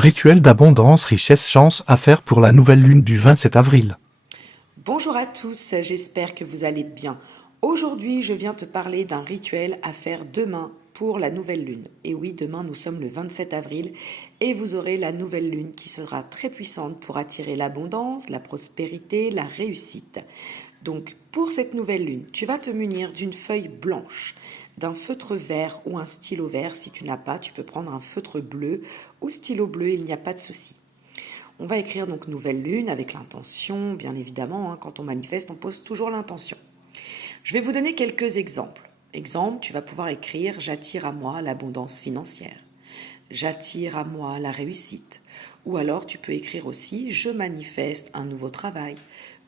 Rituel d'abondance, richesse, chance à faire pour la nouvelle lune du 27 avril. Bonjour à tous, j'espère que vous allez bien. Aujourd'hui, je viens te parler d'un rituel à faire demain pour la nouvelle lune. Et oui, demain nous sommes le 27 avril et vous aurez la nouvelle lune qui sera très puissante pour attirer l'abondance, la prospérité, la réussite. Donc pour cette nouvelle lune, tu vas te munir d'une feuille blanche, d'un feutre vert ou un stylo vert. Si tu n'as pas, tu peux prendre un feutre bleu ou stylo bleu, il n'y a pas de souci. On va écrire donc nouvelle lune avec l'intention, bien évidemment, quand on manifeste, on pose toujours l'intention. Je vais vous donner quelques exemples. Exemple, tu vas pouvoir écrire j'attire à moi l'abondance financière. J'attire à moi la réussite. Ou alors tu peux écrire aussi je manifeste un nouveau travail.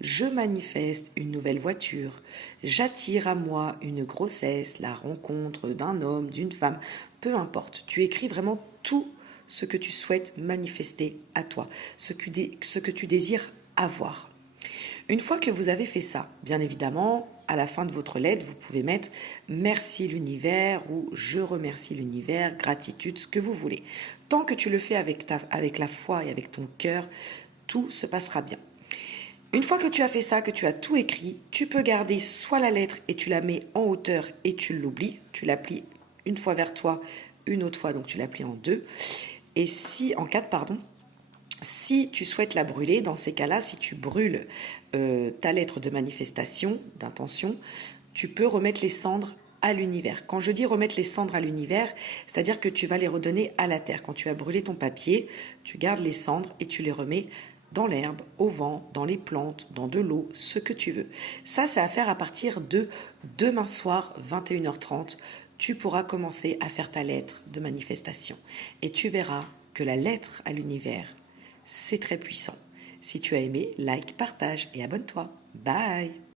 Je manifeste une nouvelle voiture. J'attire à moi une grossesse, la rencontre d'un homme, d'une femme. Peu importe, tu écris vraiment tout ce que tu souhaites manifester à toi, ce que tu désires avoir. Une fois que vous avez fait ça, bien évidemment, à la fin de votre lettre, vous pouvez mettre merci l'univers ou je remercie l'univers, gratitude, ce que vous voulez. Tant que tu le fais avec la foi et avec ton cœur, tout se passera bien. Une fois que tu as fait ça, que tu as tout écrit, tu peux garder soit la lettre et tu la mets en hauteur et tu l'oublies, tu la plies une fois vers toi, une autre fois, donc tu la plies en deux, et si en quatre, pardon. Si tu souhaites la brûler, dans ces cas-là, si tu brûles ta lettre de manifestation, d'intention, tu peux remettre les cendres à l'univers. Quand je dis remettre les cendres à l'univers, c'est-à-dire que tu vas les redonner à la terre. Quand tu as brûlé ton papier, tu gardes les cendres et tu les remets dans l'herbe, au vent, dans les plantes, dans de l'eau, ce que tu veux. Ça, c'est à faire à partir de demain soir, 21h30. Tu pourras commencer à faire ta lettre de manifestation. Et tu verras que la lettre à l'univers, c'est très puissant. Si tu as aimé, like, partage et abonne-toi. Bye!